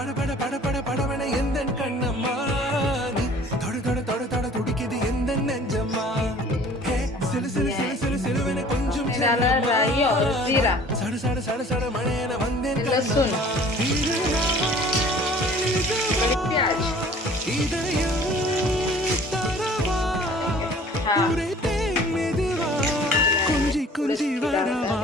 பட பட பட பட படவன எந்த கண்ணம்மா நீ தொட தொட தொட தொட துடிக்குது எந்த நெஞ்சம்மா ஹே சிலு சிலு சிலு சிலு சிலுவன கொஞ்சம் डाला राई और जीरा, சட சட சட சட மழையன வந்தேன் लहसुन, और प्याज। இதயம் தரவா हाँ, உரைத்தேன் மெதுவா கொஞ்சி கொஞ்சி வரவா